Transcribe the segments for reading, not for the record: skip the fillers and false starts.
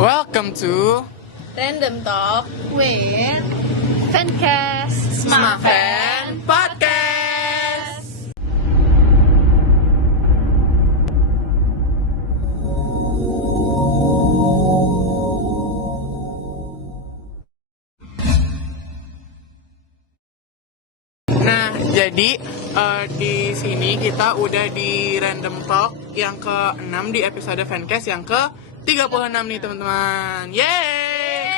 Welcome to Random Talk with Fancast Smafen Podcast. Nah, jadi di sini kita udah di Random Talk yang ke-6 di episode Fancast yang ke-36 nih teman-teman. Yeay!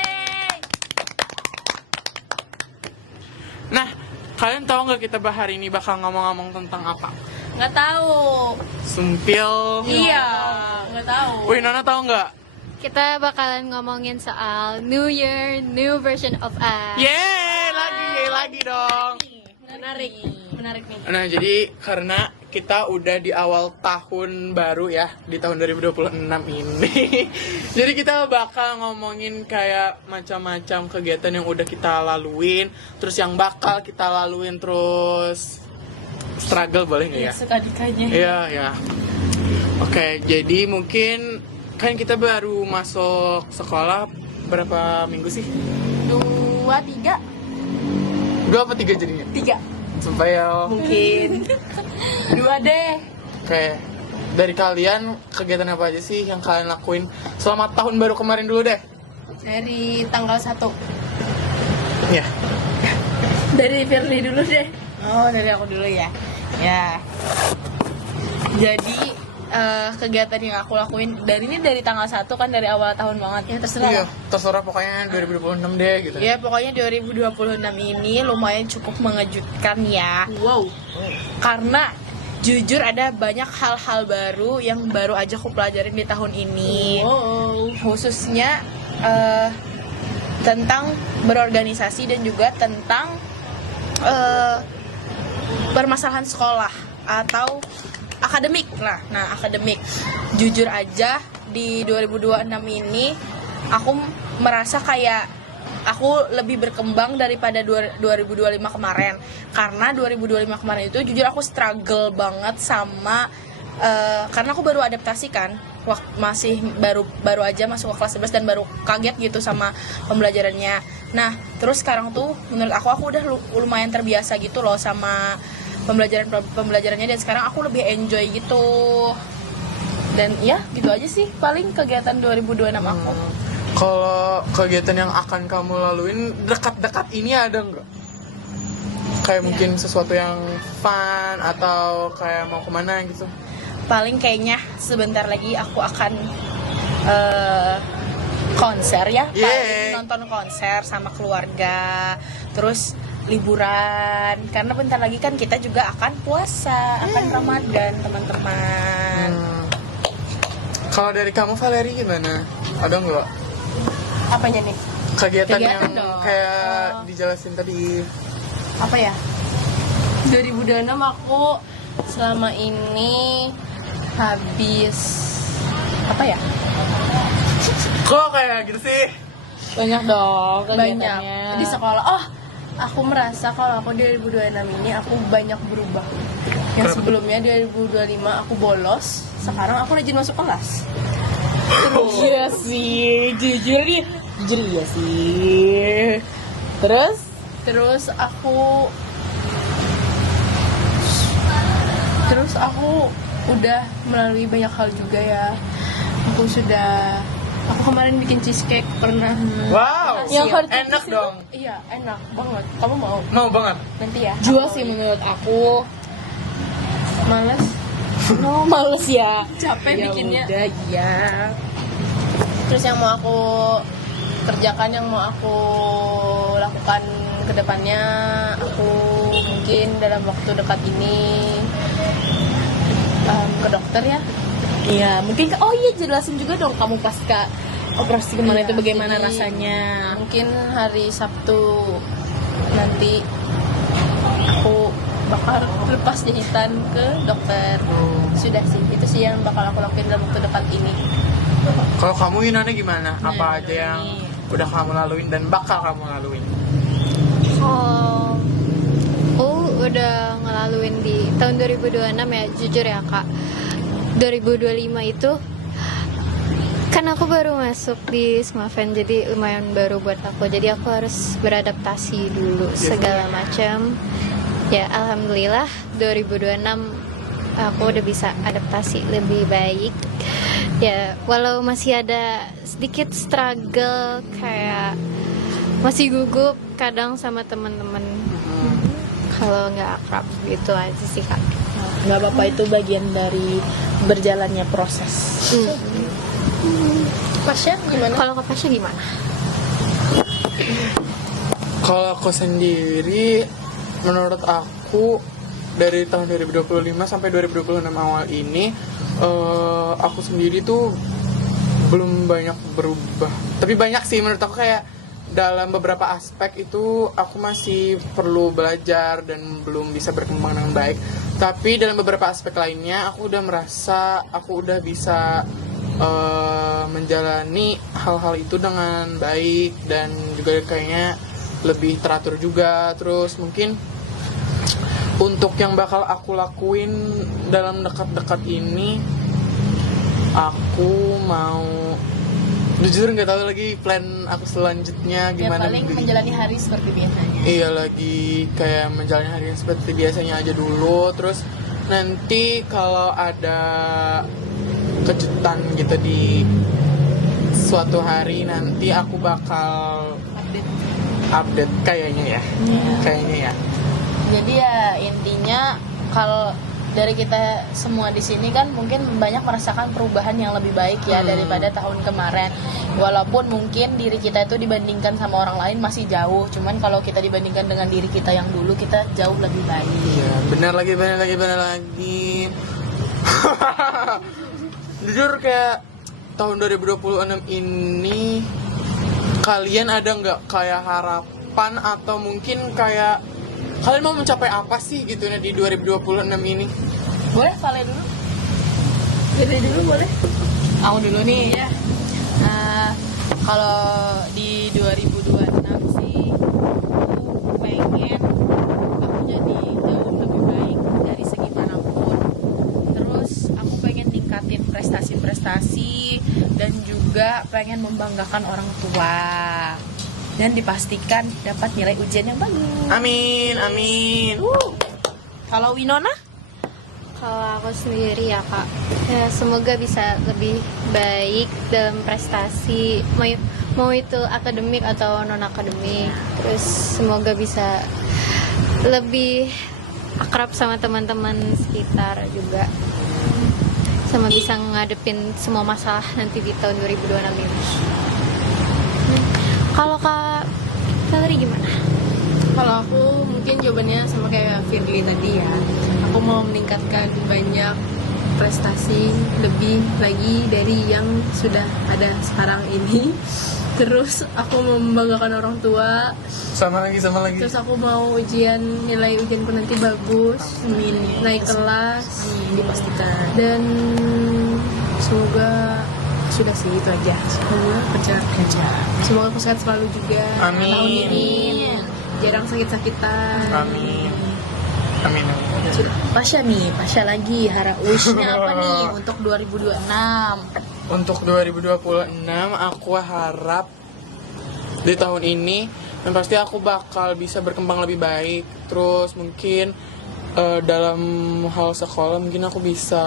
Nah, kalian tahu nggak kita hari ini bakal ngomong-ngomong tentang apa? Nggak tahu. Sumpil. Iya, nggak tahu. Wih, Nana tahu nggak? Kita bakalan ngomongin soal New Year, new version of us. Yeay, lagi dong. Menarik nih. Nah, jadi karena kita udah di awal tahun baru ya, di tahun 2026 ini. Jadi kita bakal ngomongin kayak macam-macam kegiatan yang udah kita laluin, terus yang bakal kita laluin, terus struggle boleh nggak ya? Suka dikanya. Iya, ya. Oke, jadi mungkin kan kita baru masuk sekolah berapa minggu sih? 2, 3. 2 apa 3 jadinya? 3 Sumpah ya. mungkin. 2 deh. Oke, dari kalian kegiatan apa aja sih yang kalian lakuin selama tahun baru kemarin dulu deh? Dari tanggal 1. Iya. Dari Firly dulu deh. Oh, dari aku dulu ya. Ya. Jadi kegiatan yang aku lakuin dari tanggal 1 kan, dari awal tahun banget ya, terserah. Iya, terserah pokoknya 2026 deh gitu. Ya pokoknya 2026 ini lumayan cukup mengejutkan ya. Wow. Karena jujur ada banyak hal-hal baru yang baru aja aku pelajarin di tahun ini. Khususnya tentang berorganisasi dan juga tentang permasalahan sekolah atau akademik. Nah, akademik. Jujur aja di 2026 ini aku merasa kayak aku lebih berkembang daripada 2025 kemarin. Karena 2025 kemarin itu jujur aku struggle banget sama karena aku baru adaptasi kan. Masih baru aja masuk ke kelas 11 dan baru kaget gitu sama pembelajarannya. Nah, terus sekarang tuh menurut aku udah lumayan terbiasa gitu loh sama pembelajarannya, dan sekarang aku lebih enjoy gitu. Dan ya gitu aja sih paling kegiatan 2026 aku. Kalau kegiatan yang akan kamu laluin dekat-dekat ini ada nggak? Kayak mungkin sesuatu yang fun atau kayak mau kemana gitu? Paling kayaknya sebentar lagi aku akan konser ya. Paling nonton konser sama keluarga. Terus liburan, karena bentar lagi kan kita juga akan puasa, akan Ramadan teman-teman. Kalau dari kamu Valeri gimana? Ada nggak Apanya nih? kegiatan yang Kegiatan dong. kayak dijelasin tadi? Apa ya? 2026 aku selama ini habis apa ya? Kok kayak gitu sih? Banyak dong Banyak kegiatannya. di sekolah. Oh, Aku merasa kalau aku 2026 ini aku banyak berubah. Yang Kenapa? sebelumnya 2025 aku bolos, sekarang aku rajin masuk kelas. iya sih, jujur iya sih. Terus aku udah melalui banyak hal juga ya. Aku kemarin bikin cheesecake pernah. Wow, Yang hari enak dong. Iya, enak banget. Kamu mau? Mau banget. Nanti ya. Jual sih menurut aku. Males. No, males ya. Capek Ya bikinnya. udah, iya. Terus yang mau aku kerjakan, yang mau aku lakukan ke depannya, aku mungkin dalam waktu dekat ini ke dokter ya. Iya, mungkin jelasin juga dong kamu pasca operasi kemarin Iya, itu bagaimana jadi rasanya. Mungkin hari Sabtu nanti aku bakal lepas jahitan ke dokter. Sudah sih, itu sih yang bakal aku lakuin dalam waktu dekat ini. Kalau kamu Yunani gimana? Apa aja yang udah kamu laluin dan bakal kamu laluin? Oh, aku udah ngelaluin di tahun 2026 ya, jujur ya kak. 2025 itu Kan aku baru masuk di Smaven, jadi lumayan baru buat aku. Jadi aku harus beradaptasi dulu segala macam. Ya alhamdulillah 2026 aku udah bisa adaptasi lebih baik. Ya walau masih ada sedikit struggle, kayak masih gugup kadang sama teman-teman. Kalau nggak akrab gitu aja sih kak. Nggak apa-apa, itu bagian dari berjalannya proses. Pasya gimana? Kalau ke Pasha gimana? Kalau aku sendiri, menurut aku dari tahun 2025 sampai 2026 awal ini, aku sendiri tuh belum banyak berubah. Tapi banyak sih menurut aku, kayak dalam beberapa aspek itu aku masih perlu belajar dan belum bisa berkembang dengan baik. Tapi dalam beberapa aspek lainnya aku udah merasa aku udah bisa menjalani hal-hal itu dengan baik, dan juga kayaknya lebih teratur juga. Terus mungkin untuk yang bakal aku lakuin dalam dekat-dekat ini, aku mau, jujur nggak tahu lagi plan aku selanjutnya gimana. Ya paling menjalani hari seperti biasanya. Iya, lagi kayak menjalani hari yang seperti biasanya aja dulu. Terus nanti kalau ada kejutan gitu di suatu hari nanti, aku bakal update kayaknya ya. Kayaknya ya. Jadi ya intinya, kalau dari kita semua di sini kan mungkin banyak merasakan perubahan yang lebih baik ya daripada tahun kemarin. Walaupun mungkin diri kita itu dibandingkan sama orang lain masih jauh, cuman kalau kita dibandingkan dengan diri kita yang dulu, kita jauh lebih baik. Iya, benar lagi. Jujur kayak tahun 2026 ini, kalian ada nggak kayak harapan atau mungkin kayak kalian mau mencapai apa sih gitu di 2026 ini? Boleh Vale dulu? Jadi dulu boleh? Aku dulu nih ya. Kalau di 2026 sih, aku pengen aku jadi jauh lebih baik dari segi manapun. Terus aku pengen ningkatin prestasi-prestasi dan juga pengen membanggakan orang tua. Dan dipastikan dapat nilai ujian yang bagus. Amin. Kalau Winona? Kalau aku sendiri ya kak, ya semoga bisa lebih baik dalam prestasi, mau itu akademik atau non akademik. Terus semoga bisa lebih akrab sama teman-teman sekitar juga, sama bisa ngadepin semua masalah nanti di tahun 2026 ini. Kalau kak Valerie gimana? Kalau aku mungkin jawabannya sama kayak Firly tadi ya. Aku mau meningkatkan banyak prestasi lebih lagi dari yang sudah ada sekarang ini. Terus aku mau membanggakan orang tua. Sama lagi. Terus aku mau nilai ujianku nanti bagus. Naik kelas. Dipastikan. Dan semoga sudah sih itu aja. Semoga kerja. Semoga aku sehat selalu juga. Amin. Tahun ini jarang sakit-sakitan. Amin. Pasya lagi wishnya apa nih untuk 2026? Untuk 2026 aku harap di tahun ini yang pasti aku bakal bisa berkembang lebih baik. Terus mungkin dalam hal sekolah mungkin aku bisa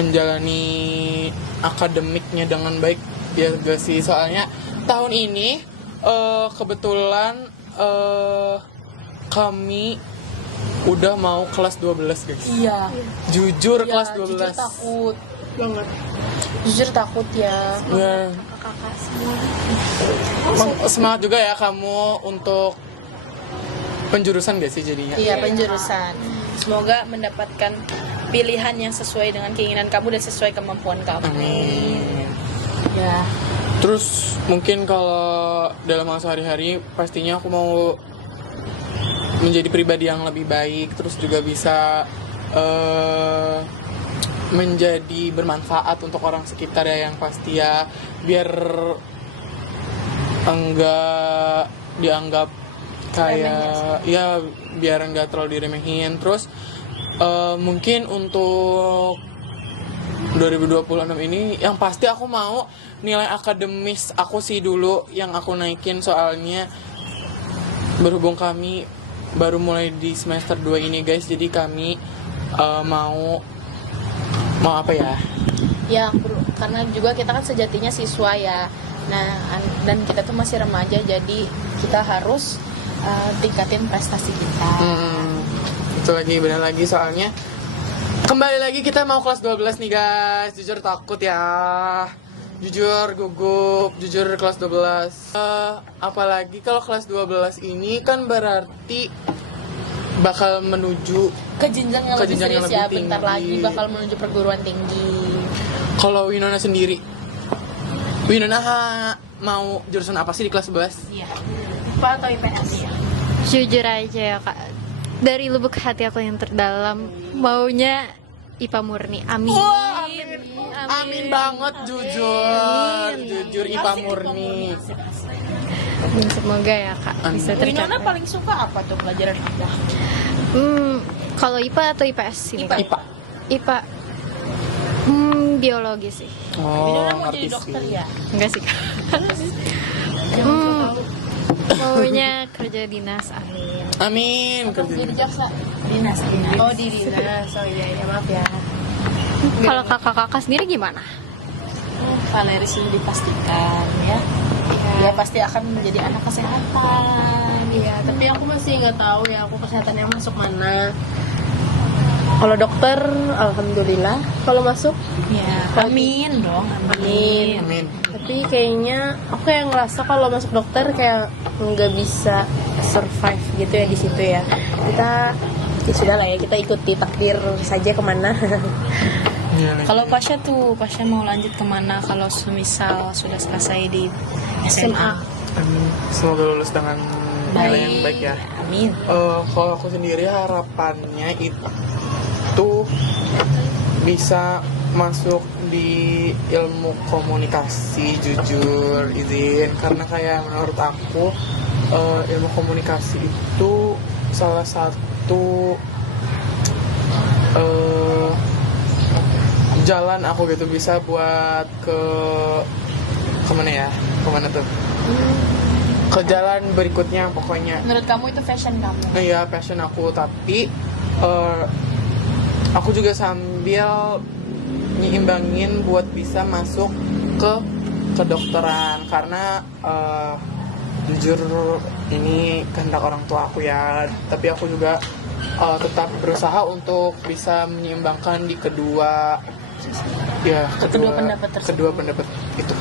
menjalani akademiknya dengan baik ya gak sih. Soalnya tahun ini kebetulan kami udah mau kelas 12 guys. Iya. Jujur Iya, kelas 12. Jujur takut Banget. Jujur takut ya. Ya. Kakak semua. Semangat juga ya kamu untuk penjurusan gak sih jadinya? Iya, penjurusan. Semoga mendapatkan pilihan yang sesuai dengan keinginan kamu dan sesuai kemampuan kamu. Amin. Ya. Terus mungkin kalau dalam masa sehari-hari pastinya aku mau menjadi pribadi yang lebih baik, terus juga bisa menjadi bermanfaat untuk orang sekitar ya, yang pasti ya, biar enggak dianggap kayak ya, biar enggak terlalu diremehin. Terus mungkin untuk 2026 ini yang pasti aku mau nilai akademis aku sih dulu yang aku naikin, soalnya berhubung kami baru mulai di semester 2 ini guys, jadi kami mau apa ya? Ya, karena juga kita kan sejatinya siswa ya. Nah, dan kita tuh masih remaja, jadi kita harus tingkatin prestasi kita. Itu lagi benar lagi, soalnya kembali lagi kita mau kelas 12 nih guys. Jujur takut ya, jujur gugup, jujur kelas 12. Apalagi kalau kelas 12 ini kan berarti bakal menuju Ke jenjang yang lebih jenjang yang serius ya, lebih bentar tinggi. lagi bakal menuju perguruan tinggi. Kalau Winona sendiri, Winona mau jurusan apa sih di kelas 11? Iya. IPA atau IPS? Jujur aja ya kak, dari lubuk hati aku yang terdalam maunya IPA murni. Amin. Wah, amin banget, jujur IPA murni. Dan semoga ya kak bisa Winona tercapai. paling suka apa tuh, pelajaran apa? Kalau IPA atau IPS sih? IPA. IPA. Biologi sih. Winona mau ngerti jadi dokter sih. ya? Enggak sih kak. Maunya kerja dinas. Amin. Amin. Atau Kerja. jadi jaksa? Dinas. Oh, di dinas. Oh iya, maaf ya. Kalau kakak-kakak sendiri gimana? Valeri sudah dipastikan ya. Dia pasti akan menjadi anak kesehatan. Iya, tapi aku masih nggak tahu ya aku kesehatannya masuk mana. Kalau dokter, alhamdulillah. Kalau masuk, Ya, amin dong, amin. Amin. tapi kayaknya aku yang ngerasa kalau masuk dokter kayak nggak bisa survive gitu ya di situ ya. Kita ya sudah lah ya, kita ikuti takdir saja kemana. Kalau Pasha mau lanjut kemana kalau semisal sudah selesai di SMA? Amin. Semoga lulus dengan nilai yang baik ya. Amin. Kalau aku sendiri harapannya itu bisa masuk di ilmu komunikasi, jujur izin, karena kayak menurut aku ilmu komunikasi itu salah satu jalan aku gitu bisa buat kemana tuh, ke jalan berikutnya pokoknya. Menurut kamu itu fashion kamu? Iya, passion aku, tapi aku juga sambil nyimbangin buat bisa masuk ke kedokteran, karena jujur ini kehendak orang tua aku ya, tapi aku juga tetap berusaha untuk bisa menyeimbangkan di kedua pendapat tersebut. kedua pendapat itu.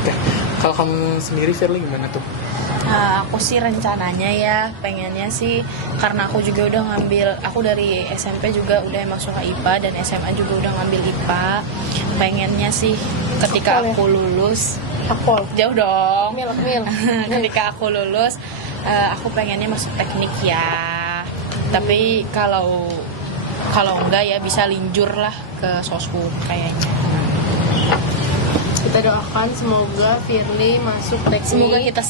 Oke. Kalau kamu sendiri, Firly, gimana tuh? Nah, aku sih rencananya ya pengennya sih, karena aku juga udah ngambil, aku dari SMP juga udah masuk ke IPA dan SMA juga udah ngambil IPA. Pengennya sih ketika aku lulus, jauh dong. Mil. Ketika aku lulus, aku pengennya masuk teknik ya. Tapi kalau enggak ya bisa linjur lah ke soskum kayaknya. Kita doakan semoga Firly masuk teknik. Semoga kita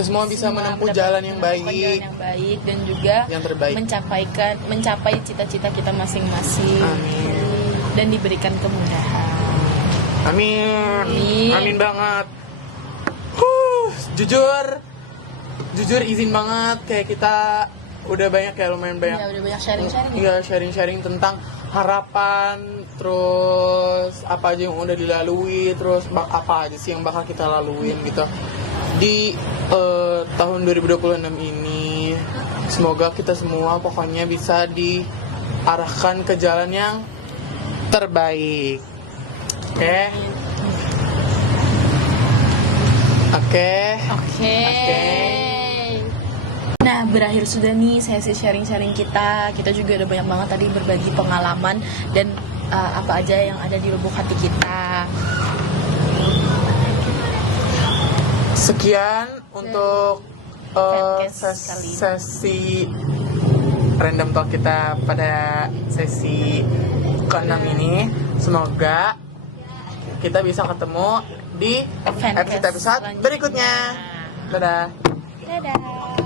semua Bisa menempuh jalan yang baik. jalan yang baik dan juga Yang terbaik. mencapai cita-cita kita masing-masing. Amin. Dan diberikan kemudahan. Amin. Amin banget. Jujur izin banget, kayak kita udah banyak ya, lumayan banyak. Ya udah banyak sharing-sharing. Iya, sharing-sharing tentang harapan, terus apa aja yang udah dilalui, terus apa aja sih yang bakal kita laluin gitu di tahun 2026 ini. Semoga kita semua pokoknya bisa diarahkan ke jalan yang terbaik. Oke. Nah, berakhir sudah nih sesi sharing-sharing kita. Kita juga udah banyak banget tadi berbagi pengalaman dan apa aja yang ada di lubuk hati kita. Sekian untuk Fancast kali ini. sesi random talk kita pada sesi ke-6 ini. Semoga kita bisa ketemu di Fancast episode selanjutnya. berikutnya. Dadah. Dadah.